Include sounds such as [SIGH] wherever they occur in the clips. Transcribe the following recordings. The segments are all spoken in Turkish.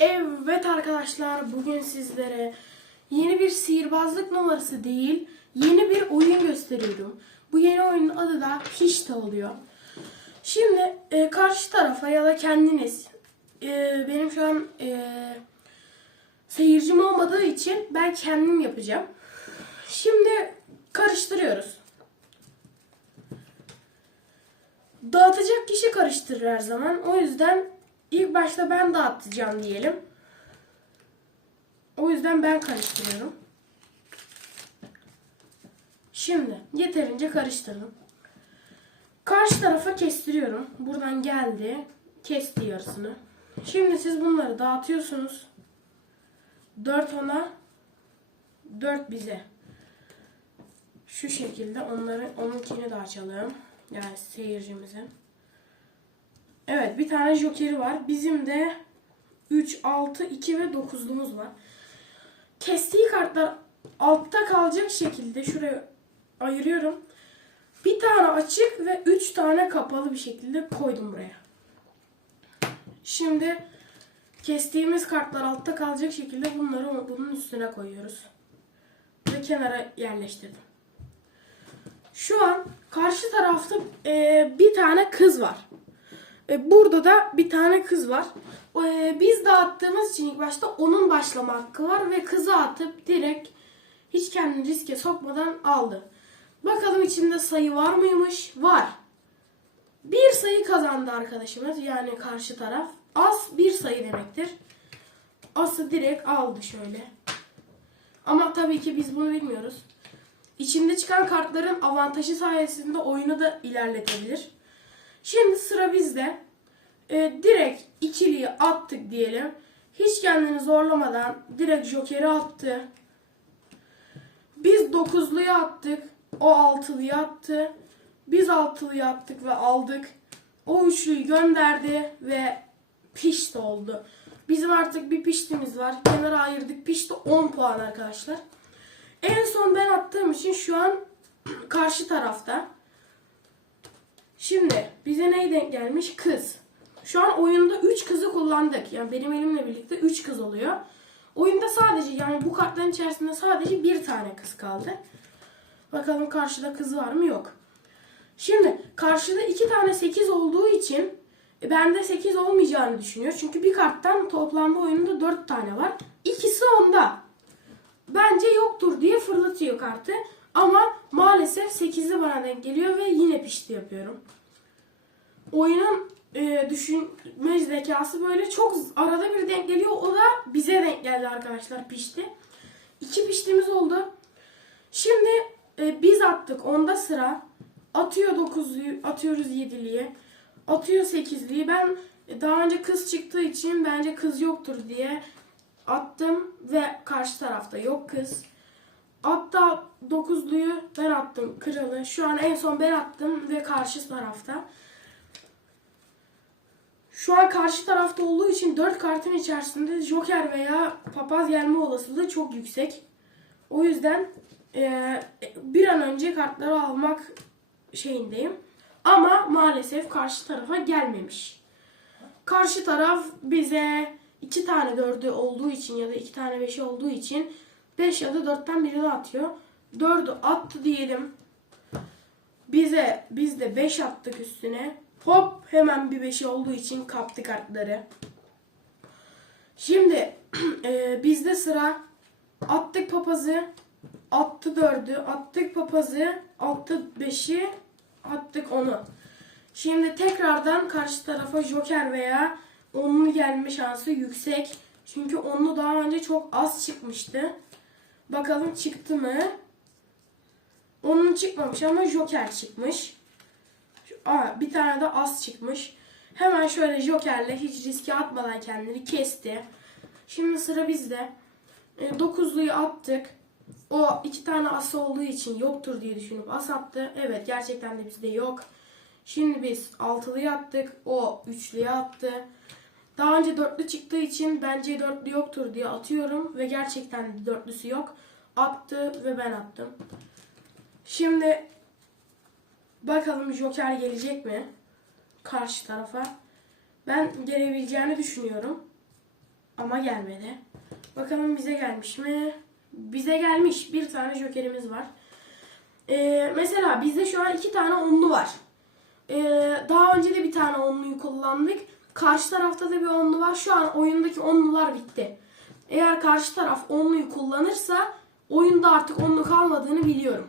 Evet arkadaşlar bugün sizlere yeni bir sihirbazlık numarası değil yeni bir oyun gösteriyorum. Bu yeni oyunun adı da Pişta oluyor. Şimdi e, karşı tarafa ya da kendiniz e, benim şu an e, seyircim olmadığı için ben kendim yapacağım. Şimdi karıştırıyoruz. Dağıtacak kişi karıştırır her zaman. O yüzden ilk başta ben dağıtacağım diyelim. O yüzden ben karıştırıyorum. Şimdi yeterince karıştırdım. Karşı tarafa kestiriyorum. Buradan geldi. Kesti yarısını. Şimdi siz bunları dağıtıyorsunuz. 4 ona 4 bize. Şu şekilde onları onunkini de açalım. Yani seyircimizin. Evet bir tane jokeri var. Bizim de 3, 6, 2 ve 9'lumuz var. Kestiği kartlar altta kalacak şekilde şuraya ayırıyorum. Bir tane açık ve 3 tane kapalı bir şekilde koydum buraya. Şimdi kestiğimiz kartlar altta kalacak şekilde bunları bunun üstüne koyuyoruz. Ve kenara yerleştirdim. Şu an karşı tarafta e, bir tane kız var. E, burada da bir tane kız var. E, biz dağıttığımız için ilk başta onun başlama hakkı var ve kızı atıp direkt hiç kendini riske sokmadan aldı. Bakalım içinde sayı var mıymış? Var. Bir sayı kazandı arkadaşımız yani karşı taraf. Az bir sayı demektir. As'ı direkt aldı şöyle. Ama tabii ki biz bunu bilmiyoruz. İçinde çıkan kartların avantajı sayesinde oyunu da ilerletebilir. Şimdi sıra bizde. Ee, direkt ikiliyi attık diyelim. Hiç kendini zorlamadan direkt jokeri attı. Biz dokuzluyu attık. O altılıyı attı. Biz altılıyı attık ve aldık. O üçlüyü gönderdi ve pişti oldu. Bizim artık bir piştimiz var. Kenara ayırdık. Pişti 10 puan arkadaşlar. En son ben attığım için şu an [CLEARS THROAT] karşı tarafta. Şimdi bize ne denk gelmiş? Kız. Şu an oyunda 3 kızı kullandık. Yani benim elimle birlikte 3 kız oluyor. Oyunda sadece yani bu kartların içerisinde sadece bir tane kız kaldı. Bakalım karşıda kız var mı? Yok. Şimdi karşıda iki tane 8 olduğu için e, bende 8 olmayacağını düşünüyor. Çünkü bir karttan toplamda oyunda 4 tane var. İkisi onda bence yoktur diye fırlatıyor kartı. Ama maalesef 8'i bana denk geliyor ve yine pişti yapıyorum. Oyunun e, düşünme zekası böyle çok arada bir denk geliyor. O da bize denk geldi arkadaşlar pişti. İki piştiğimiz oldu. Şimdi e, biz attık onda sıra. Atıyor 9'luyu, atıyoruz 7'liyi. Atıyor 8'liyi. Ben daha önce kız çıktığı için bence kız yoktur diye attım ve karşı tarafta yok kız. Hatta dokuzluyu ben attım kralı. Şu an en son ben attım ve karşı tarafta. Şu an karşı tarafta olduğu için 4 kartın içerisinde Joker veya Papaz gelme olasılığı çok yüksek. O yüzden e, bir an önce kartları almak şeyindeyim. Ama maalesef karşı tarafa gelmemiş. Karşı taraf bize iki tane dördü olduğu için ya da iki tane beşi olduğu için 5 ya da 4'ten birini atıyor. 4'ü attı diyelim. Bize biz de 5 attık üstüne. Hop hemen bir 5'i olduğu için kaptı kartları. Şimdi [CLEARS THROAT] e, bizde sıra attık papazı, attı 4'ü, attık papazı, attı 5'i, attık onu. Şimdi tekrardan karşı tarafa joker veya onlu gelme şansı yüksek. Çünkü onlu daha önce çok az çıkmıştı. Bakalım çıktı mı? Onun çıkmamış ama Joker çıkmış. Aa, bir tane de az çıkmış. Hemen şöyle Joker'le hiç riske atmadan kendini kesti. Şimdi sıra bizde. E, dokuzluyu attık. O iki tane as olduğu için yoktur diye düşünüp as attı. Evet gerçekten de bizde yok. Şimdi biz altılıyı attık. O üçlüyü attı. Daha önce dörtlü çıktığı için bence dörtlü yoktur diye atıyorum ve gerçekten dörtlüsü yok. Attı ve ben attım. Şimdi bakalım Joker gelecek mi karşı tarafa? Ben gelebileceğini düşünüyorum. Ama gelmedi. Bakalım bize gelmiş mi? Bize gelmiş. Bir tane jokerimiz var. Ee, mesela bizde şu an iki tane onlu var. Ee, daha önce de bir tane onluyu kullandık. Karşı tarafta da bir onlu var. Şu an oyundaki onlular bitti. Eğer karşı taraf onluyu kullanırsa oyunda artık onlu kalmadığını biliyorum.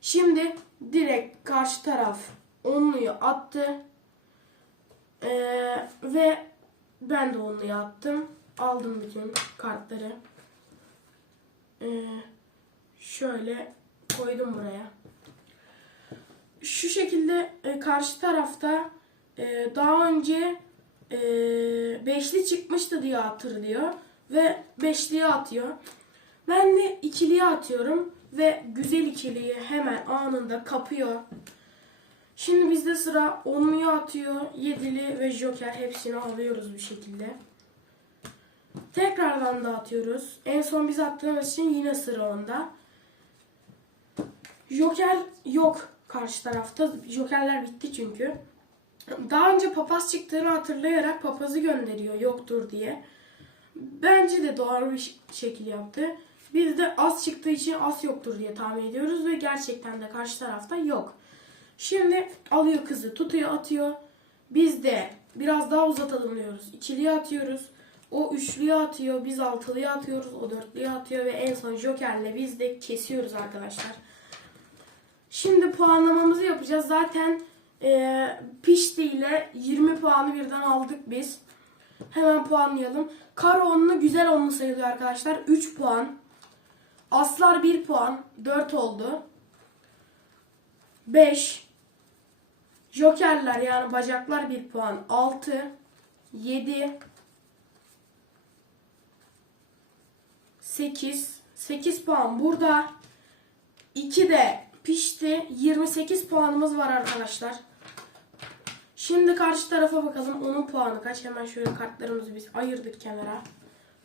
Şimdi direkt karşı taraf onluyu attı. Ee, ve ben de onluyu attım. Aldım bütün kartları. Ee, şöyle koydum buraya. Şu şekilde e, karşı tarafta e, daha önce e, beşli çıkmıştı diye hatırlıyor ve beşliye atıyor. Ben de ikiliye atıyorum ve güzel ikiliyi hemen anında kapıyor. Şimdi bizde sıra onluyu atıyor, yedili ve joker hepsini alıyoruz bir şekilde. Tekrardan dağıtıyoruz. En son biz attığımız için yine sıra onda. Joker yok karşı tarafta. Jokerler bitti çünkü. Daha önce papaz çıktığını hatırlayarak papazı gönderiyor yoktur diye. Bence de doğru bir şekil yaptı. Biz de az çıktığı için az yoktur diye tahmin ediyoruz ve gerçekten de karşı tarafta yok. Şimdi alıyor kızı tutuyor atıyor. Biz de biraz daha uzatalım diyoruz. İkiliye atıyoruz. O üçlüye atıyor. Biz altılıya atıyoruz. O dörtlüye atıyor ve en son jokerle biz de kesiyoruz arkadaşlar. Şimdi puanlamamızı yapacağız. Zaten e, Pişti ile 20 puanı birden aldık biz. Hemen puanlayalım. Karo onlu güzel onlu sayılıyor arkadaşlar. 3 puan. Aslar 1 puan. 4 oldu. 5. Jokerler yani bacaklar 1 puan. 6. 7. 8. 8 puan burada. 2 de pişti. 28 puanımız var arkadaşlar. Şimdi karşı tarafa bakalım. Onun puanı kaç? Hemen şöyle kartlarımızı biz ayırdık kenara.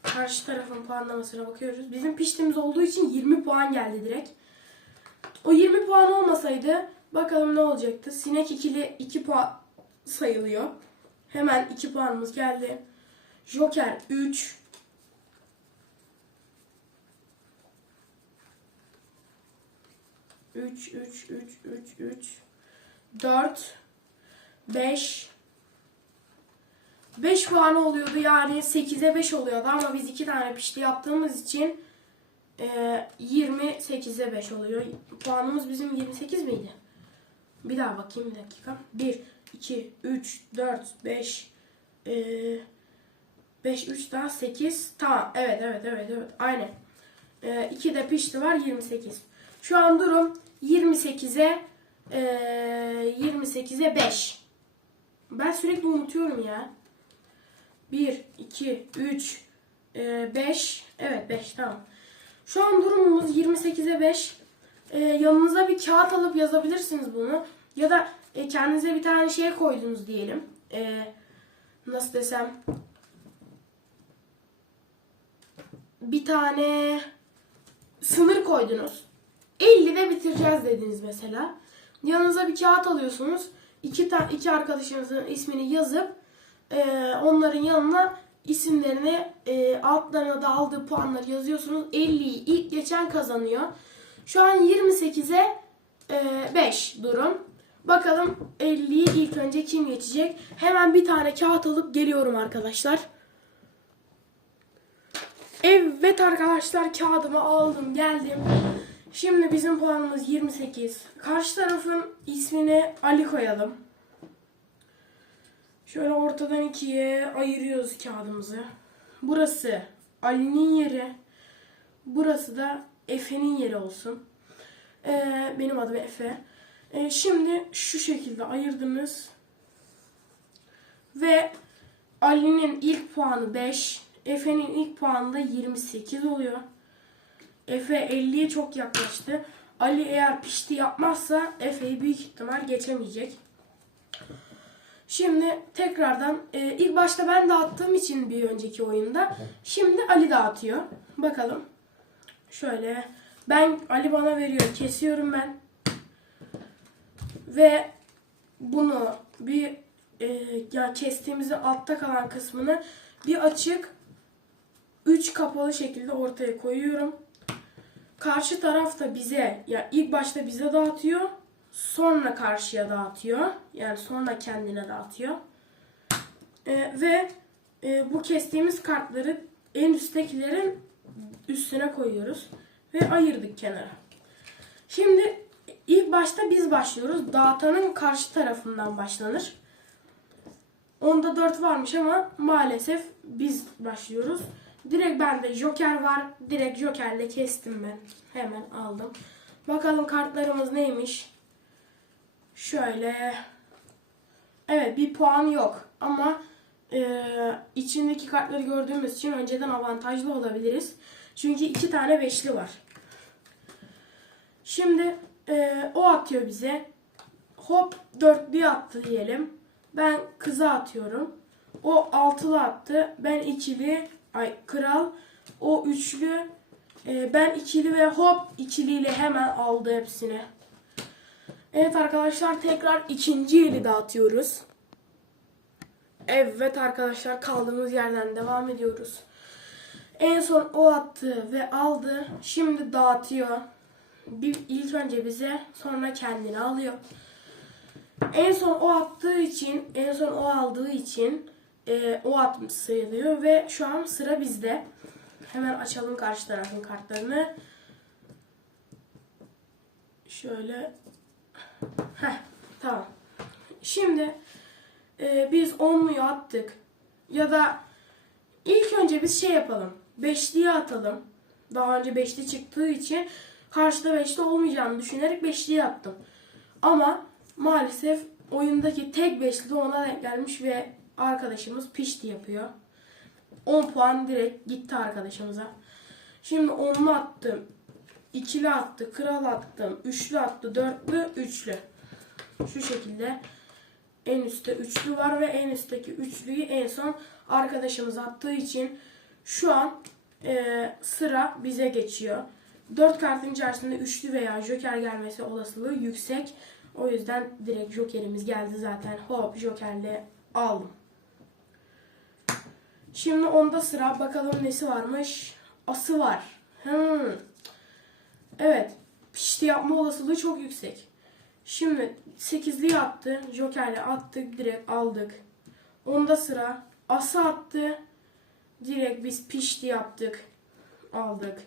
Karşı tarafın puanlamasına bakıyoruz. Bizim piştiğimiz olduğu için 20 puan geldi direkt. O 20 puan olmasaydı bakalım ne olacaktı. Sinek ikili 2 puan sayılıyor. Hemen 2 puanımız geldi. Joker 3. Üç, üç, üç, üç, üç, dört, beş, beş puan oluyordu yani 8'e 5 oluyordu ama biz iki tane pişti yaptığımız için e, 28'e 5 oluyor. Puanımız bizim 28 miydi? Bir daha bakayım bir dakika. 1, 2, 3, 4, 5, 5, 3 daha 8. Tamam evet evet evet evet aynen. 2 de pişti var 28. Şu an durum 28'e e, 28'e 5. Ben sürekli unutuyorum ya. 1, 2, 3, 5. Evet 5 tamam. Şu an durumumuz 28'e 5. E, yanınıza bir kağıt alıp yazabilirsiniz bunu. Ya da e, kendinize bir tane şey koydunuz diyelim. E, nasıl desem. Bir tane sınır koydunuz. 50'de bitireceğiz dediniz mesela. Yanınıza bir kağıt alıyorsunuz. İki, ta- iki arkadaşınızın ismini yazıp e, onların yanına isimlerini e, altlarına da aldığı puanları yazıyorsunuz. 50'yi ilk geçen kazanıyor. Şu an 28'e e, 5 durum. Bakalım 50'yi ilk önce kim geçecek? Hemen bir tane kağıt alıp geliyorum arkadaşlar. Evet arkadaşlar kağıdımı aldım geldim. Şimdi bizim puanımız 28. Karşı tarafın ismini Ali koyalım. Şöyle ortadan ikiye ayırıyoruz kağıdımızı. Burası Ali'nin yeri. Burası da Efe'nin yeri olsun. Ee, benim adım Efe. Ee, şimdi şu şekilde ayırdınız. Ve Ali'nin ilk puanı 5. Efe'nin ilk puanı da 28 oluyor. Efe 50'ye çok yaklaştı. Ali eğer pişti yapmazsa Efe'yi büyük ihtimal geçemeyecek. Şimdi tekrardan e, ilk başta ben dağıttığım için bir önceki oyunda. Şimdi Ali dağıtıyor. Bakalım. Şöyle ben Ali bana veriyor. Kesiyorum ben. Ve bunu bir e, ya kestiğimizde altta kalan kısmını bir açık 3 kapalı şekilde ortaya koyuyorum. Karşı taraf da bize ya ilk başta bize dağıtıyor. Sonra karşıya dağıtıyor. Yani sonra kendine dağıtıyor. Ee, ve e, bu kestiğimiz kartları en üsttekilerin üstüne koyuyoruz. Ve ayırdık kenara. Şimdi ilk başta biz başlıyoruz. Dağıtanın karşı tarafından başlanır. Onda 4 varmış ama maalesef biz başlıyoruz. Direkt bende joker var. Direkt jokerle kestim ben. Hemen aldım. Bakalım kartlarımız neymiş. Şöyle. Evet bir puan yok. Ama e, içindeki kartları gördüğümüz için önceden avantajlı olabiliriz. Çünkü iki tane beşli var. Şimdi e, o atıyor bize. Hop dörtlü attı diyelim. Ben kıza atıyorum. O altılı attı. Ben ikili. Ay kral. O üçlü. e, ben ikili ve hop ikiliyle hemen aldı hepsini. Evet arkadaşlar tekrar ikinci yeri dağıtıyoruz. Evet arkadaşlar kaldığımız yerden devam ediyoruz. En son o attı ve aldı. Şimdi dağıtıyor. Bir, ilk önce bize sonra kendini alıyor. En son o attığı için, en son o aldığı için e, o atmış sayılıyor ve şu an sıra bizde. Hemen açalım karşı tarafın kartlarını. Şöyle. Heh, tamam. Şimdi e, biz onluyu attık. Ya da ilk önce biz şey yapalım. Beşliyi atalım. Daha önce beşli çıktığı için karşıda beşli olmayacağını düşünerek beşliyi attım. Ama maalesef oyundaki tek beşli de ona denk gelmiş ve arkadaşımız pişti yapıyor. 10 puan direkt gitti arkadaşımıza. Şimdi onlu attım. İkili attı, kral attım, üçlü attı, dörtlü, üçlü. Şu şekilde en üstte üçlü var ve en üstteki üçlüyü en son arkadaşımız attığı için şu an e, sıra bize geçiyor. Dört kartın içerisinde üçlü veya joker gelmesi olasılığı yüksek. O yüzden direkt jokerimiz geldi zaten. Hop jokerle aldım. Şimdi onda sıra bakalım nesi varmış. Ası var. Hmm. Evet. Pişti yapma olasılığı çok yüksek. Şimdi 8'liyi attı. Joker'le attık. Direkt aldık. Onda sıra. Ası attı. Direkt biz pişti yaptık. Aldık.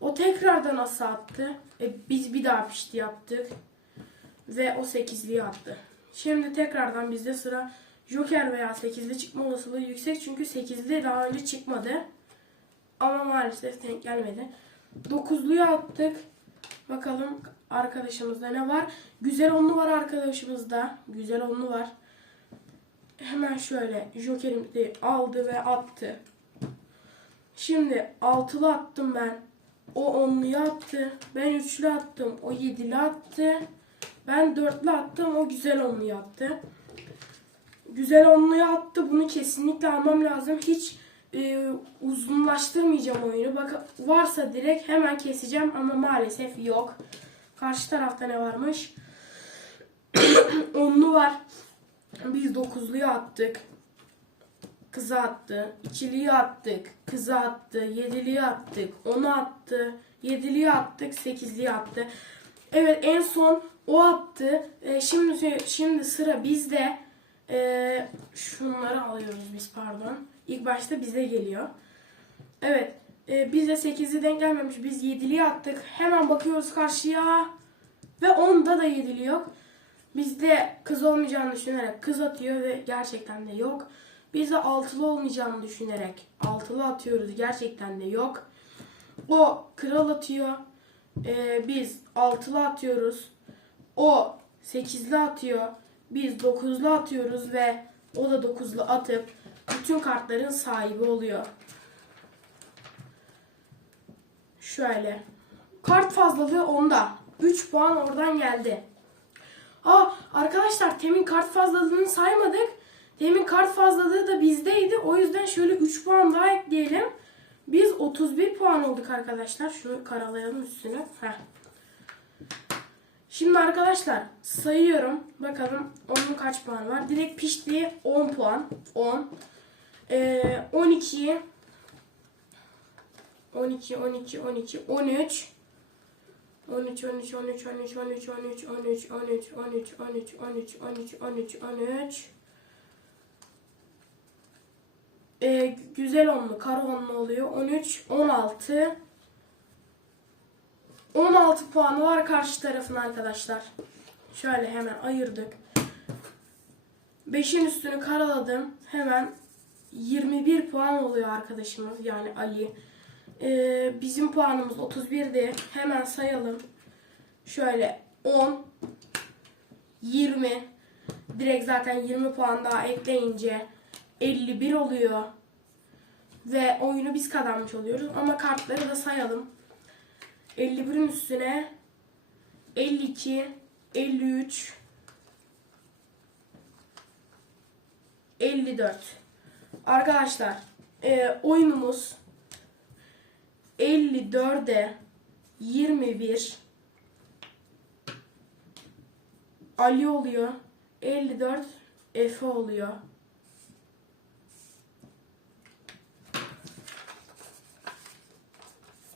O tekrardan ası attı. E, biz bir daha pişti yaptık. Ve o 8'liyi attı. Şimdi tekrardan bizde sıra Joker veya 8'li çıkma olasılığı yüksek. Çünkü 8'li daha önce çıkmadı. Ama maalesef denk gelmedi. 9'luyu attık. Bakalım arkadaşımızda ne var? Güzel onlu var arkadaşımızda. Güzel onlu var. Hemen şöyle Joker'imizi aldı ve attı. Şimdi altılı attım ben. O onluyu attı. Ben üçlü attım. O yedili attı. Ben dörtlü attım. O güzel onluyu attı. Güzel onluyu attı. Bunu kesinlikle almam lazım. Hiç e, uzunlaştırmayacağım oyunu. Bak varsa direkt hemen keseceğim ama maalesef yok. Karşı tarafta ne varmış? [CLEARS THROAT] Onlu var. Biz dokuzluyu attık. Kıza attı. İkiliyi attık. Kıza attı. Yediliyi attık. Onu attı. Yediliyi attık. Sekizliyi attı. Evet en son o attı. E, şimdi şimdi sıra bizde. E, şunları alıyoruz biz pardon. İlk başta bize geliyor. Evet. E, bize 8'li denk gelmemiş. Biz 7'liyi attık. Hemen bakıyoruz karşıya. Ve onda da 7'li yok. Bizde kız olmayacağını düşünerek kız atıyor ve gerçekten de yok. Biz de altılı olmayacağını düşünerek altılı atıyoruz. Gerçekten de yok. O kral atıyor. E, biz altılı atıyoruz. O sekizli atıyor. Biz dokuzlu atıyoruz ve o da dokuzlu atıp bütün kartların sahibi oluyor. Şöyle. Kart fazlalığı onda. 3 puan oradan geldi. Aa arkadaşlar temin kart fazlalığını saymadık. Temin kart fazlalığı da bizdeydi. O yüzden şöyle 3 puan daha ekleyelim. Biz 31 puan olduk arkadaşlar. Şunu karalayalım üstünü. Heh. Şimdi arkadaşlar sayıyorum. Bakalım onun kaç puan var. Direkt pişti 10 puan. 10. Ee, 12'yi 12, 12, 12, 13. 13, 13, 13, 13, 13, 13, 13, 13, 13, 13, 13, 13, 13, 13, 13. Ee, güzel onlu, kara onlu oluyor. 13, 16. 16 puanı var karşı tarafın arkadaşlar. Şöyle hemen ayırdık. 5'in üstünü karaladım. Hemen 21 puan oluyor arkadaşımız yani Ali. Ee, bizim puanımız 31'di. Hemen sayalım. Şöyle 10 20 direkt zaten 20 puan daha ekleyince 51 oluyor. Ve oyunu biz kazanmış oluyoruz. Ama kartları da sayalım. 51'in üstüne 52 53 54 Arkadaşlar e, oyunumuz 54'e 21 Ali oluyor. 54 Efe oluyor.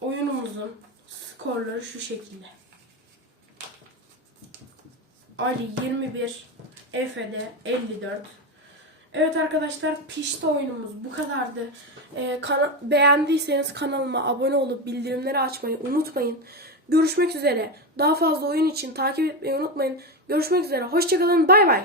Oyunumuzun skorları şu şekilde. Ali 21, Efe'de 54. Evet arkadaşlar pişti oyunumuz bu kadardı. Ee, kana- beğendiyseniz kanalıma abone olup bildirimleri açmayı unutmayın. Görüşmek üzere. Daha fazla oyun için takip etmeyi unutmayın. Görüşmek üzere. Hoşçakalın. Bay bay.